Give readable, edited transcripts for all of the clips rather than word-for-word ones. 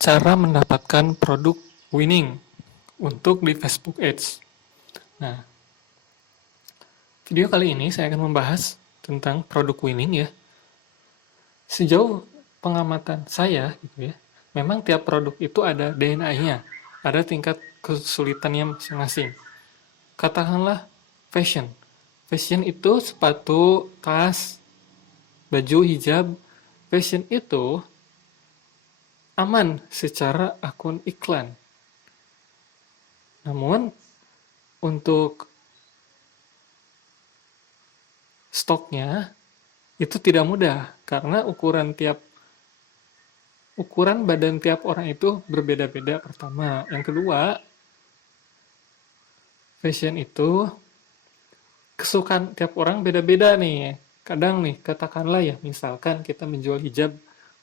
Cara mendapatkan produk winning untuk di Facebook Ads. Nah, video kali ini saya akan membahas tentang produk winning ya. Sejauh pengamatan saya gitu ya, memang tiap produk itu ada DNA-nya, ada tingkat kesulitannya masing-masing. Katakanlah fashion. Fashion itu sepatu, tas, baju, hijab. Fashion itu aman secara akun iklan. Namun untuk stoknya itu tidak mudah karena ukuran badan tiap orang itu berbeda-beda pertama. Yang kedua, fashion itu kesukaan tiap orang beda-beda nih. Kadang nih, katakanlah ya, misalkan kita menjual hijab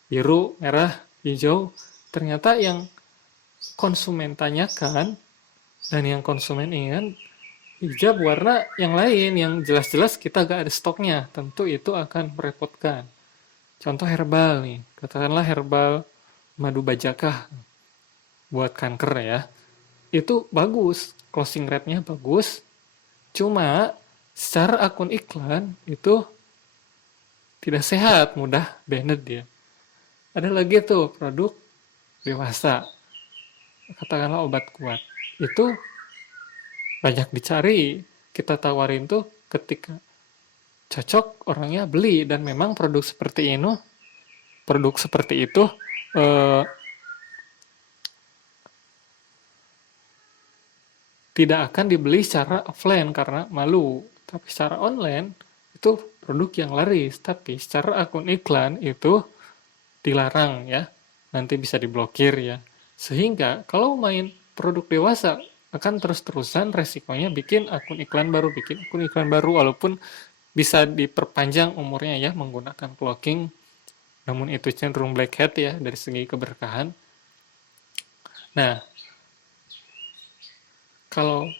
biru, merah, hijau, ternyata yang konsumen tanyakan dan yang konsumen ingin hijab warna yang lain yang jelas-jelas kita gak ada stoknya, tentu itu akan merepotkan. Contoh herbal nih, katakanlah herbal madu bajakah buat kanker ya. Itu bagus, closing rate-nya bagus. Cuma secara akun iklan itu tidak sehat, mudah banned dia. Ada lagi tuh produk dewasa, katakanlah obat kuat. Itu banyak dicari, kita tawarin tuh ketika cocok orangnya beli dan memang produk seperti itu eh, tidak akan dibeli secara offline karena malu. Tapi secara online itu produk yang laris. Tapi secara akun iklan itu dilarang ya. Nanti bisa diblokir ya. Sehingga kalau main produk dewasa akan terus-terusan resikonya bikin akun iklan baru walaupun bisa diperpanjang umurnya ya menggunakan cloaking. Namun itu cenderung black hat ya dari segi keberkahan. Nah, kalau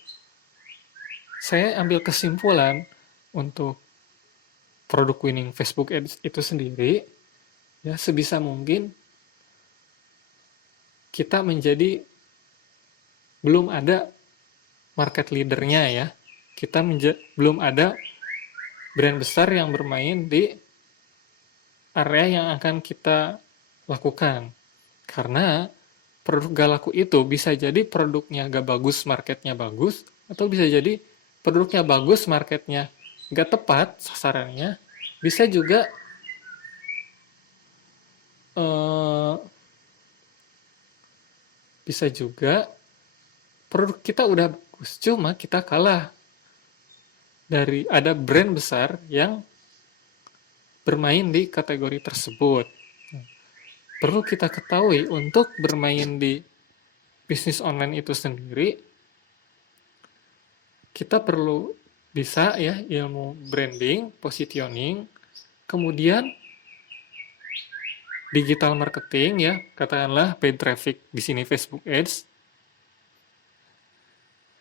saya ambil kesimpulan untuk produk winning Facebook Ads itu sendiri, ya sebisa mungkin kita menjadi belum ada market leadernya ya. Kita belum ada brand besar yang bermain di area yang akan kita lakukan. Karena produk gak laku itu bisa jadi produknya gak bagus, marketnya bagus, atau bisa jadi produknya bagus, marketnya gak tepat sasarannya, bisa juga eh, bisa juga produk kita udah bagus, cuma kita kalah dari ada brand besar yang bermain di kategori tersebut. Perlu kita ketahui untuk bermain di bisnis online itu sendiri, kita perlu bisa ya ilmu branding, positioning, kemudian digital marketing ya, katakanlah paid traffic di sini Facebook Ads.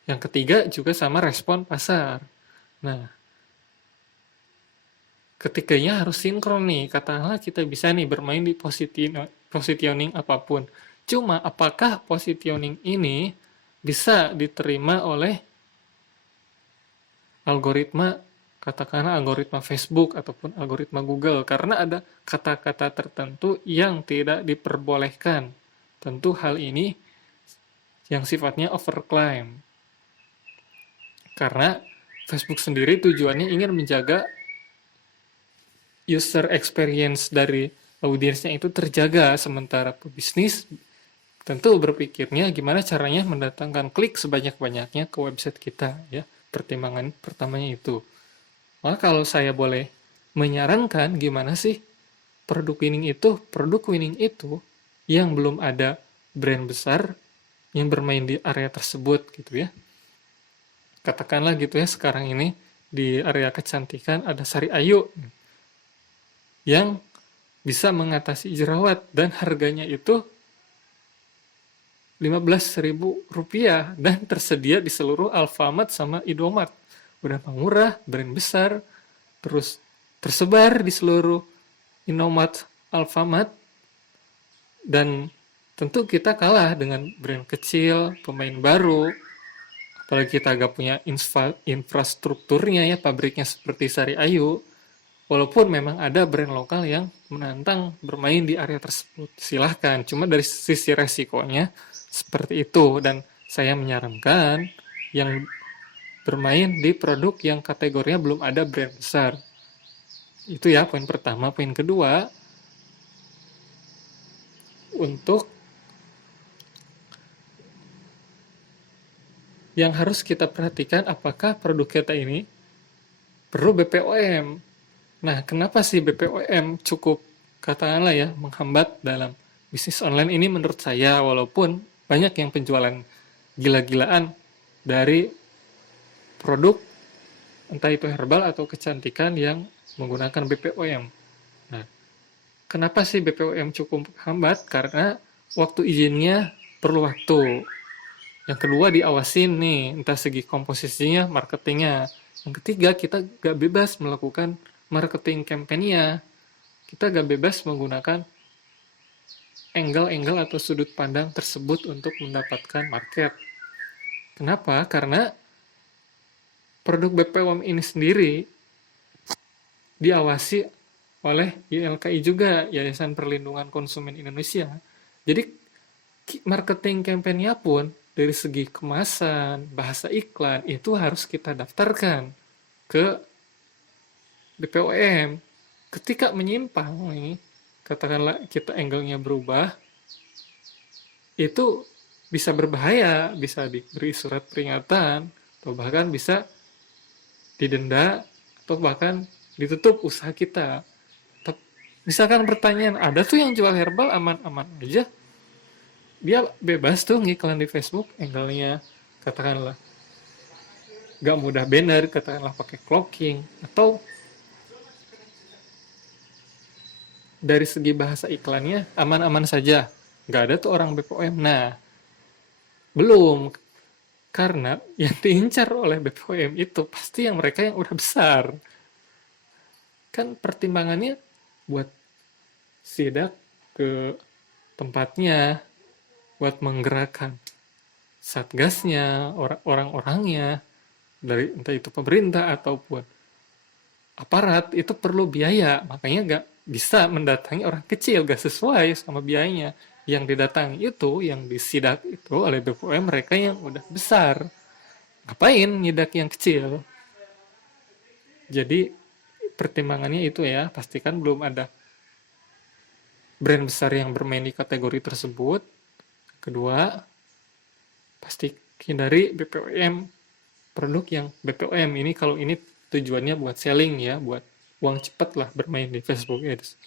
Yang ketiga juga sama respon pasar. Nah, ketiganya harus sinkron nih. Katakanlah kita bisa nih bermain di positioning apapun. Cuma apakah positioning ini bisa diterima oleh algoritma, katakanlah algoritma Facebook ataupun algoritma Google, karena ada kata-kata tertentu yang tidak diperbolehkan. Tentu hal ini yang sifatnya overclaim. Karena Facebook sendiri tujuannya ingin menjaga user experience dari audiensnya itu terjaga, sementara pebisnis tentu berpikirnya gimana caranya mendatangkan klik sebanyak-banyaknya ke website kita ya. Pertimbangan pertamanya itu. Maka kalau saya boleh menyarankan gimana sih produk winning itu yang belum ada brand besar yang bermain di area tersebut gitu ya. Katakanlah gitu ya sekarang ini di area kecantikan ada Sari Ayu yang bisa mengatasi jerawat dan harganya itu Rp15.000 dan tersedia di seluruh Alfamart sama Indomart. Udah murah, brand besar, terus tersebar di seluruh Indomart, Alfamart, dan tentu kita kalah dengan brand kecil, pemain baru, apalagi kita gak punya infrastrukturnya ya, pabriknya seperti Sari Ayu, walaupun memang ada brand lokal yang menantang bermain di area tersebut, silahkan. Cuma dari sisi resikonya seperti itu, dan saya menyarankan yang bermain di produk yang kategorinya belum ada brand besar. Itu ya poin pertama. Poin kedua, untuk yang harus kita perhatikan apakah produk kita ini perlu BPOM. Nah, kenapa sih BPOM cukup katakanlah ya menghambat dalam bisnis online ini menurut saya, walaupun banyak yang penjualan gila-gilaan dari produk entah itu herbal atau kecantikan yang menggunakan BPOM. Nah, kenapa sih BPOM cukup hambat? Karena waktu izinnya perlu waktu. Yang kedua diawasin nih, entah segi komposisinya, marketingnya. Yang ketiga, kita gak bebas melakukan marketing campaign-nya. Kita gak bebas menggunakan angle-angle atau sudut pandang tersebut untuk mendapatkan market. Kenapa? Karena produk BPOM ini sendiri diawasi oleh YLKI juga, Yayasan Perlindungan Konsumen Indonesia. Jadi marketing campaign-nya pun dari segi kemasan, bahasa iklan, itu harus kita daftarkan ke BPOM. Ketika menyimpang nih, katakanlah kita angle-nya berubah, itu bisa berbahaya, bisa diberi surat peringatan, atau bahkan bisa didenda, atau bahkan ditutup usaha kita. Misalkan pertanyaan, ada tuh yang jual herbal aman-aman aja, dia bebas tuh ngiklan di Facebook, angle-nya katakanlah gak mudah banner, katakanlah pakai clocking, atau dari segi bahasa iklannya aman-aman saja, gak ada tuh orang BPOM. Nah, belum, karena yang diincar oleh BPOM itu pasti yang mereka yang udah besar. Kan pertimbangannya buat sidak ke tempatnya, buat menggerakkan satgasnya, orang-orangnya, dari entah itu pemerintah ataupun aparat, itu perlu biaya. Makanya nggak bisa mendatangi orang kecil, nggak sesuai sama biayanya. Yang didatangi itu, yang disidak itu oleh BPOM mereka yang udah besar. Ngapain nyidak yang kecil? Jadi pertimbangannya itu ya, pastikan belum ada brand besar yang bermain di kategori tersebut. Kedua, pasti hindari BPOM, produk yang BPOM ini, kalau ini tujuannya buat selling ya, buat uang cepat lah bermain di Facebook Ads.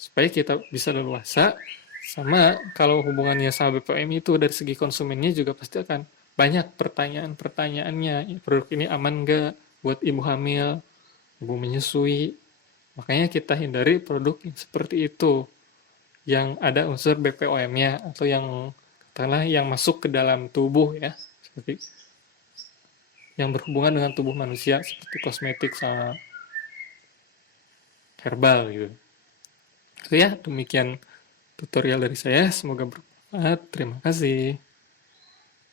Supaya kita bisa leluasa, sama kalau hubungannya sama BPOM itu dari segi konsumennya juga pasti akan banyak pertanyaan-pertanyaannya. Produk ini aman nggak buat ibu hamil, ibu menyusui? Makanya kita hindari produk yang seperti itu, yang ada unsur BPOM-nya, atau yang katakanlah yang masuk ke dalam tubuh ya, seperti yang berhubungan dengan tubuh manusia seperti kosmetik sama herbal gitu. Itu ya, demikian tutorial dari saya, semoga bermanfaat. Terima kasih.